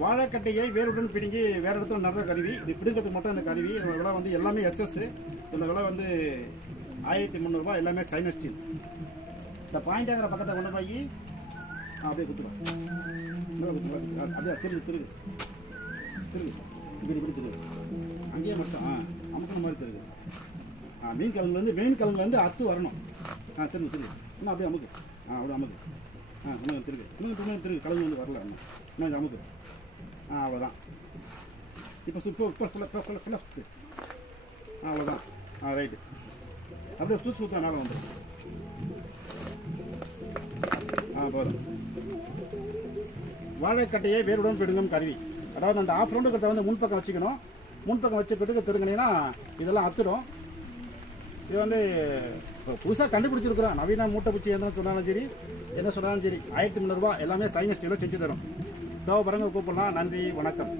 வாழைக்கட்டையை வேருடன் பிடுங்கி வேறு இடத்துல நடுற கருவி. இது பிடுங்கிறதுக்கு மட்டும் இந்த கருவி. இந்த விலை வந்து எல்லாமே எஸ்எஸ். இந்த விலை வந்து 1300 ரூபாய். எல்லாமே சைனஸ் ஸ்டீல். இந்த பாயிண்டாங்கிற பக்கத்தை கொண்டு போய் அப்படியே குத்துருவோம். அப்படியே திருகு இப்படி திருகு. அங்கேயே மட்டும் அமுக்கிற மாதிரி திருகு. மெயின் கலங்குலேருந்து அத்து வரணும். திருகு இன்னும் அப்படியே அமுக்கு. அப்படியே அமுக்கு. இன்னும் திருகு கலங்கு வந்து வரல. இன்னும் அமுக்கு. அவ்வளோதான். இப்போ ஃபுல்லாக சுற்று. அவ்வளோதான். ரைட்டு. அப்படியே சுற்ற மேலே வந்துடும். போதும். வாழைக்கட்டையை வேருடன் பிடுங்கும் கருவி. அதாவது அந்த ஆஃப் ரவுண்டுக்கிறத வந்து முன்பக்கம் வச்சுக்கணும். முன்பக்கம் வச்சு பிடுங்க திருங்கினீங்கன்னா இதெல்லாம் அத்துடும். இது வந்து புதுசாக கண்டுபிடிச்சிருக்கிறோம். நவீன மூட்டை பூச்சி எந்த சொன்னாலும் சரி, என்ன சொன்னாலும் சரி, 1300 ரூபாய். எல்லாமே சைனஸ் ஸ்டீலில் செஞ்சு தரும். தேவைப்படுறவங்க கூப்பிடலாம். நன்றி, வணக்கம்.